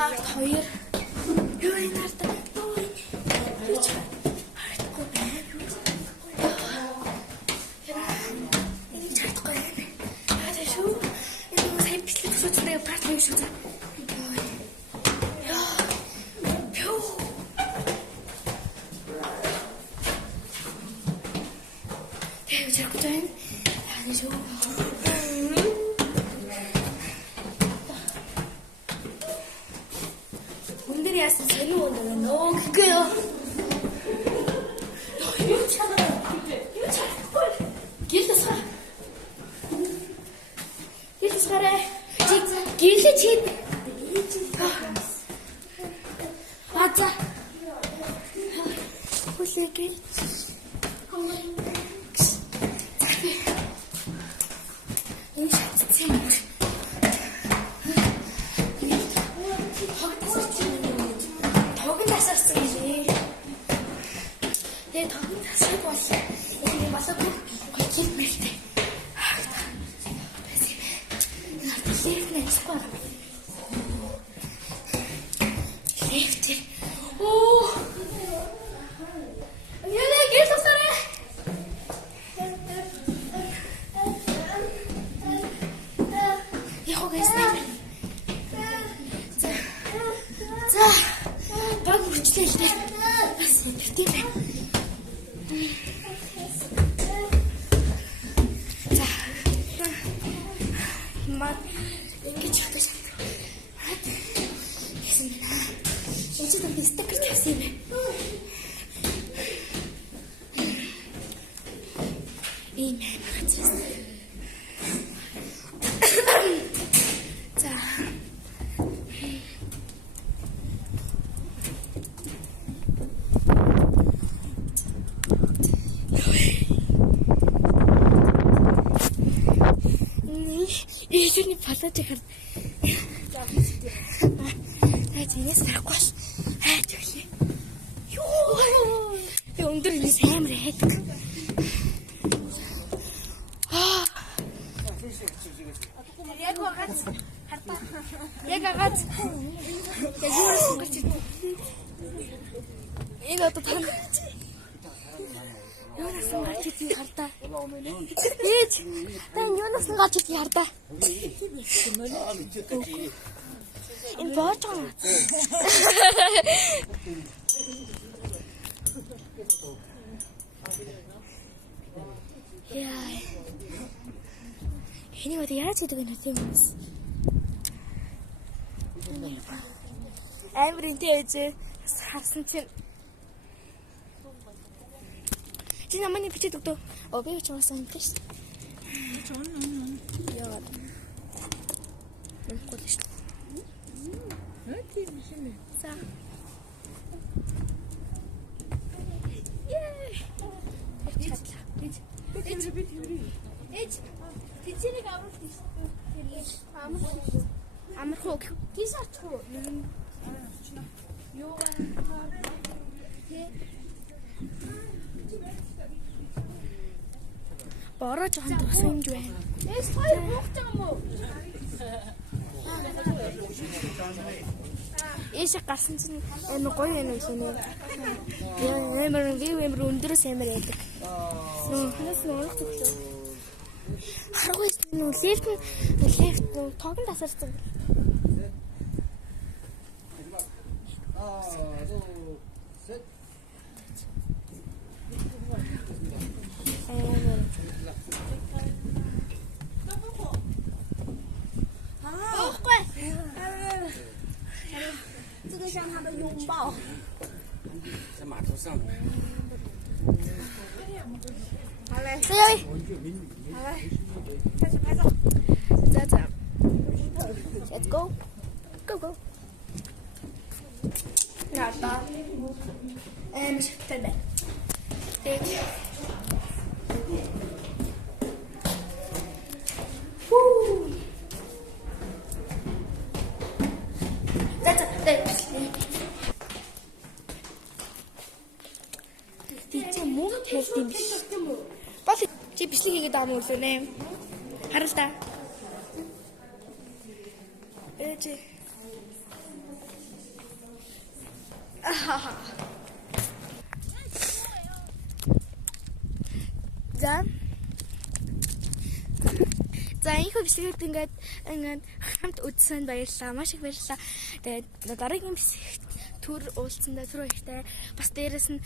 Харт 2. Юу энэ харт? Юу ч хартгүй байна. Энэ чатахгүй байна. Аа шүү. Энэ сайн бичлэг төсөөцтэй парт хоёр шүү. 오늘이 왔을 재능 오늘은 너무 그거요. 이거 잘 길도 사. 길도 사래. 길도 치. 맞아. 혹시 길. 내 덕은 다 쓰고 왔어. 이제 와서 거기 밀대. 그래서 리프트는 쓰고 와. 리프트. 오. 얘네 계속 써래. 이거가 있어. 자, 방금 붙일 때. 리프트. 자, 이렇게 쳐다셨다. 됐습니다. 이제도 비슷하게 됐으면 이 메모가 됐어요. 자, 예준이 받아줘. 나 진짜 살고 왔어. 아, 저기. 요. 오늘은 이 사람을 해. 아. 얘가 같이. 얘가 같이. 이것도 다 같이. Юунаас гарч идэх хардаа. Ээж. Тань юунаас гарч идэх хардаа. Энэ бооч юм. Яа. Энийг одоо яаж идэх вэ тийм юмс. Амрын тээж харсан чинь 진짜 많이 붙여도 어베이 좋았어 안 됐어. 저는 야. 먹고 있어. 티 무슨 자. 예. 이제 뒤치니까 아무렇고 기사초. 요. Бороо жоохон туссан юм байна. Эс хоёр буухч юм уу? Эш гарсан чинь амар гоё юм шиг. Яа, амар өндөрөөс амар яадаг. Ханаас нөрөх төглөө. Харахгүй нүү лефт тогон тасарсан.这个像他的拥抱。在码头上。好嘞，这位，好嘞，开始拍照。再走 ，Let's go, go go。哪打？And 对呗。对。再走，对。Тийч муу хэлт юм биш. Бас чи бичлэг хийгээд байгаа юм уу нэ? Хараа та. Ээж. За энэ бичлэгэд ингээд хамт үзсэн баярлалаа. Маш их баярлалаа. Тэгээд дараагийн бичлэгт түр уулзсандаа түр баяртай. Бас дээрэс нь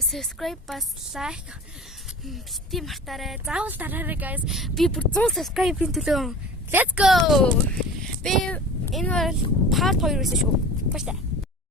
subscribe бас like бити мартаарай. Заавал дараарай guys. Би бүр 100 subscribe-ийн төлөө. Let's go. Би энэ бол part 2 байсан шүү. Баярлалаа.